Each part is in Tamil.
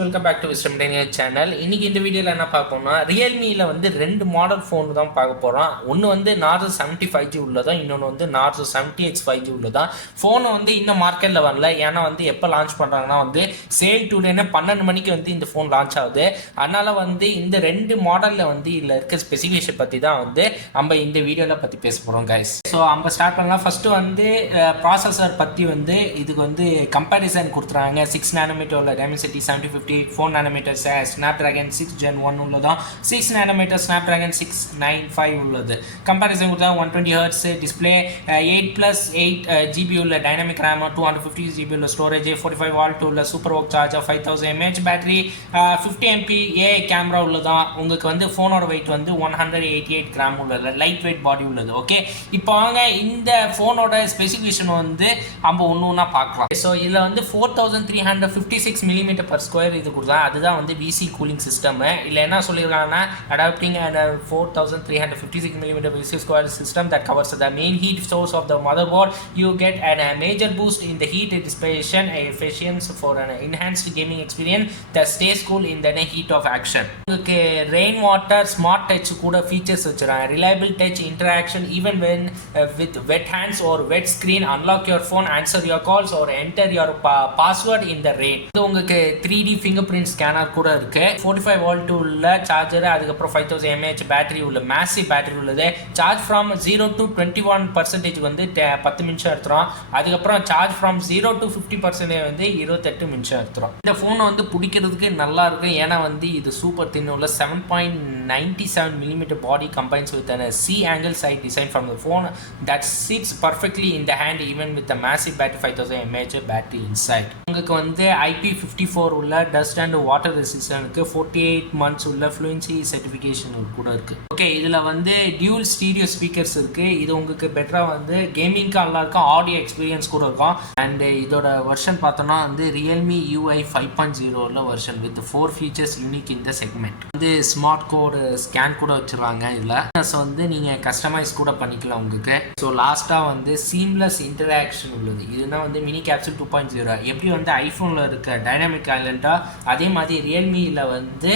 Welcome back to 𝗙𝗶𝗃 channel. இன்னைக்கு இந்த வீடியோல என்ன பார்க்க போறோம்னா Realmeல வந்து ரெண்டு மாடல் ஃபோன் தான் பார்க்க போறோம். ஒன்னு வந்து Narzo 70x உள்ளதா, இன்னொன்னு வந்து Narzo 70x 5G உள்ளதா. ஃபோன் வந்து இன்னும் மார்க்கெட்ல வரல. ஏன்னா வந்து எப்ப லான்ச் பண்றாங்கன்னா வந்து சேல் டுடேனா 12 மணிக்கு வந்து இந்த ஃபோன் லான்ச் ஆகுது. அதனால வந்து இந்த ரெண்டு மாடல்ல வந்து இல்ல இருக்க ஸ்பெசிஃபிகேஷன் பத்தி தான் வந்து நம்ம இந்த வீடியோல பத்தி பேச போறோம் guys. சோ நம்ம ஸ்டார்ட் பண்ணலாம். ஃபர்ஸ்ட் வந்து ப்ராசஸர் பத்தி வந்து இதுக்கு வந்து கம்பேரிசன் கொடுத்துறாங்க. 6 nanometer உள்ள Dimensity 7050 4 nanometer Snapdragon 6 Gen 1 உள்ளதா, 6 nanometer Snapdragon 695 உள்ளது. கம்பேரிசன் கொடுத்தா 120Hz டிஸ்ப்ளே, 8+8 GB உள்ள டைனமிக் RAM, 250 GB உள்ள ஸ்டோரேஜ், 45 வாட் உள்ள super walk charger, 5000 mAh battery, 50 MP AI camera உள்ளதா. உங்களுக்கு வந்து ஃபோனோட வெயிட் வந்து 188 கிராம் உள்ளது, லைட் வெயிட் பாடி உள்ளது. ஓகே, இப்போ வாங்க இந்த ஃபோனோட ஸ்பெசிஃபிகேஷன் வந்து நம்ம ஒவ்வொன்றா பார்க்கலாம். ஸோ இதில் வந்து 4356 mm/square இது கொடுத்தா, அதுதான் வந்து VC கூலிங் சிஸ்டம். இல்லை என்ன சொல்லியிருக்காங்கன்னா, adapting and 4356 mm/square system that covers the main heat source of the motherboard. You get a major boost in the heat dissipation efficiency for an enhanced gaming experience that stays cool in the heat of action. உங்களுக்கு ரெயின் வாட்டர் ஸ்மார்ட் டச் கூட ஃபீச்சர்ஸ் வச்சுருக்காங்க. Reliable touch interaction even when with wet hands or wet screen. Unlock your phone, answer your calls or enter your password in the rain. இது உங்களுக்கு 3D fingerprint scanner கூட இருக்கு. 45 volt உள்ள சார்ஜர், அதுக்கப்புறம் 5000 mAh பேட்டரி உள்ள மேசிவ் பேட்டரி உள்ளது. சார்ஜ் ஃப்ரம் 0 to 21% வந்து 10 நிமிஷம் எடுத்துரும். அதுக்கப்புறம் சார்ஜ் ஃப்ரம் 0 to 50% வந்து 28 நிமிஷம் எடுத்துரும். இந்த ஃபோனை வந்து பிடிக்கிறதுக்கு நல்லா இருக்கும். ஏன்னா வந்து இது சூப்பர் தின் உள்ள 7.97 mm body combines with a C angle side design from the phone that sits perfectly in the hand even with the massive battery 5000 mAh battery inside. உங்களுக்கு வந்து IP54 உள்ள டஸ்ட் அண்ட் வாட்டர் ரெசிஸ்டன்ட்க்கு 48 months உள்ள ஃப்ளூயன்சி சர்டிஃபிகேஷன் கூட இருக்கு. ஓகே, இதில் வந்து டியூல் ஸ்டீரியோ ஸ்பீக்கர்ஸ் இருக்கு. இது உங்களுக்கு பெட்டராக வந்து கேமிங்க்கு நல்லா இருக்கும், ஆடியோ எக்ஸ்பீரியன்ஸ் கூட இருக்கும். அண்ட் இதோட வெர்ஷன் பார்த்தோம்னா வந்து Realme UI 5.0 உள்ள வெர்ஷன் வித் 4 ஃபீச்சர்ஸ் யூனிக் இந்த செக்மெண்ட். வந்து ஸ்மார்ட் கோடு ஸ்கேன் கூட வச்சுருவாங்க. இதில் வந்து நீங்கள் கஸ்டமைஸ் கூட பண்ணிக்கலாம் உங்களுக்கு. ஸோ லாஸ்ட்டாக வந்து சீம்லெஸ் இன்டராக்ஷன் உள்ளது. இதுனா வந்து மினி கேப்சூல் 2.0 எப்படி வந்து ஐஃபோனில் இருக்க டைனாமிக் ஐலண்டா, அதே மாதிரி ரியல்மியில் வந்து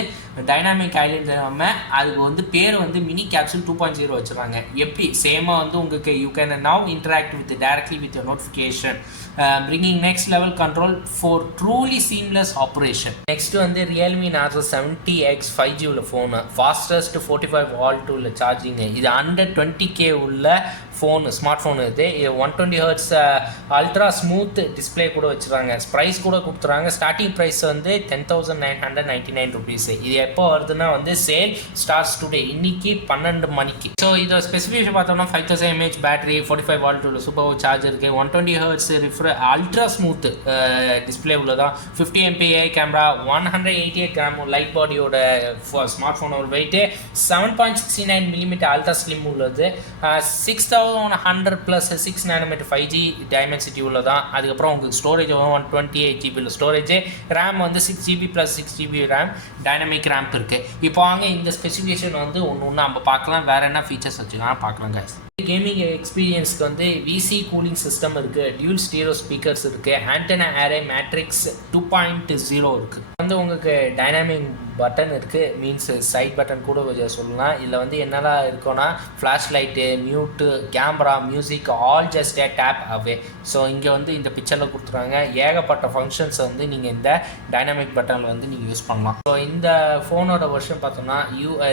டைனாமிக் ஐலண்ட் இல்லாமல் அதுக்கு வந்து பேர் வந்து மினி கேப்சூல் 2.0 வச்சுருவாங்க. எப்படி சேமாக வந்து உங்களுக்கு you can now interact with directly with notification, bringing next level control for truly seamless operation. Next வந்து Realme Narzo 70x 5G உள்ள ஃபோனு, fastest 45 வாட் உள்ள சார்ஜிங். இது under 20K உள்ள ஃபோன், ஸ்மார்ட் ஃபோன். இது 120Hz அல்ட்ரா ஸ்மூத் டிஸ்பிளே கூட வச்சுருக்காங்க. ப்ரைஸ் கூட கொடுத்துறாங்க. ஸ்டார்டிங் ப்ரைஸ் வந்து 10,999 rupees. இது எப்போ வருதுன்னா வந்து சேல் ஸ்டார்ட்ஸ் டுடே, இன்னைக்கு 12 மணிக்கு. ஸோ இதோட ஸ்பெசிஃபிகேஷன் பார்த்தோம்னா 5000 mAh பேட்டரி, 45 வாட் உள்ள சூப்பர் சார்ஜர் இருக்குது, 120Hz அல்ட்ரா ஸ்மூத் டிஸ்பிளே உள்ளதான், 50 MP AI camera, 188 gram light பாடியோட ஸ்மார்ட் ஃபோனோட வெயிட்டு, 7.69 mm அல்ட்ரா ஸ்லிம் உள்ளது, 6100 + 6 nanometer 5G Dimensity உள்ளதான். அதுக்கப்புறம் உங்களுக்கு ஸ்டோரேஜ் 128 GB உள்ள ஸ்டோரேஜ், ரேம் வந்து 6GB + 6GB RAM, dynamic RAM இருக்குது. இப்போ வாங்க இந்த ஸ்பெசிஃபிகேஷன் வந்து ஒன்று நம்ம பார்க்கலாம். வேறு என்ன ஃபீச்சர்ஸ் வச்சுக்கலாம் பார்க்கலாம் guys. கேமிங் எக்ஸ்பீரியன்ஸ்க்கு வந்து VC கூலிங் சிஸ்டம் இருக்குது, டியூல் ஸ்டீரியோ ஸ்பீக்கர்ஸ் இருக்குது, ஆண்டனா அரே மேட்ரிக்ஸ் 2.0 இருக்குது. வந்து உங்களுக்கு டைனாமிக் பட்டன் இருக்குது, மீன்ஸ் சைட் பட்டன் கூட சொல்லலாம். இதில் வந்து என்னெல்லாம் இருக்குன்னா flash light, mute, camera, music, all just a tap away. So இங்கே வந்து இந்த பிக்சரில் கொடுத்துருவாங்க. ஏகப்பட்ட ஃபங்க்ஷன்ஸ் வந்து நீங்கள் இந்த டைனாமிக் பட்டனில் வந்து நீங்கள் யூஸ் பண்ணலாம். ஸோ இந்த ஃபோனோட வெர்ஷன் பார்த்தோம்னா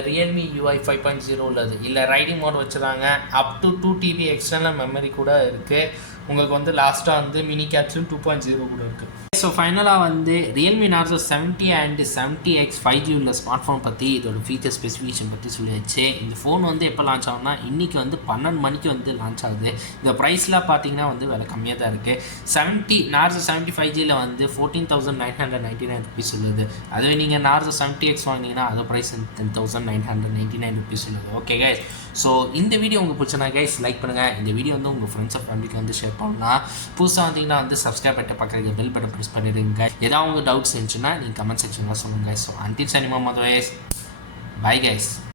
Realme UI 5.0 உள்ளது. இல்லை ரைடிங் மோட் வச்சுருக்காங்க. Up to 2 TB external memory கூட இருக்குது. உங்களுக்கு வந்து லாஸ்ட்டாக வந்து மினி கேப்சூல் 2.0 கூட இருக்குது. ஸோ ஃபைனலாக வந்து Realme Narzo 70 and 70x 5G உள்ள ஸ்மார்ட் ஃபோன் பற்றி, இதோட ஃபீச்சர் ஸ்பெசிஃபிகேஷன் பற்றி சொல்லியாச்சு. இந்த ஃபோன் வந்து எப்போ லான்ச் ஆகும்னா இன்றைக்கி வந்து 12 மணிக்கு வந்து லான்ச் ஆகுது. இந்த ப்ரைஸ்லாம் பார்த்தீங்கன்னா வந்து விலை கம்மியாக தான் இருக்குது. Narzo 70 வந்து 14,999 rupees உள்ளது. அதுவே நீங்கள் Narzo 70x வாங்கினீங்கன்னா அது ப்ரைஸ் 10,999 rupees உள்ளது. ஓகே கைஸ், ஸோ இந்த வீடியோ உங்களுக்கு பிடிச்சனா கைஸ் லைக் பண்ணுங்கள். இந்த வீடியோ வந்து உங்கள் ஃப்ரெண்ட்ஸ் அண்ட் ஃபேமிலிக்கு வந்து ஷேர் பண்ணலாம். புதுசாக வந்தீங்கன்னா வந்து சப்ஸ்கிரைப் பண்ணிட்டு பக்கத்துக்கு பெல் பட்டன் ப்ரெஸ் பண்ணிடுங்க. ஏதாவது உங்களுக்கு டவுட்ஸ் இருந்துச்சுன்னா நீங்கள் கமெண்ட் செக்ஷனில் சொல்லுங்கள். So until anymore, bye guys.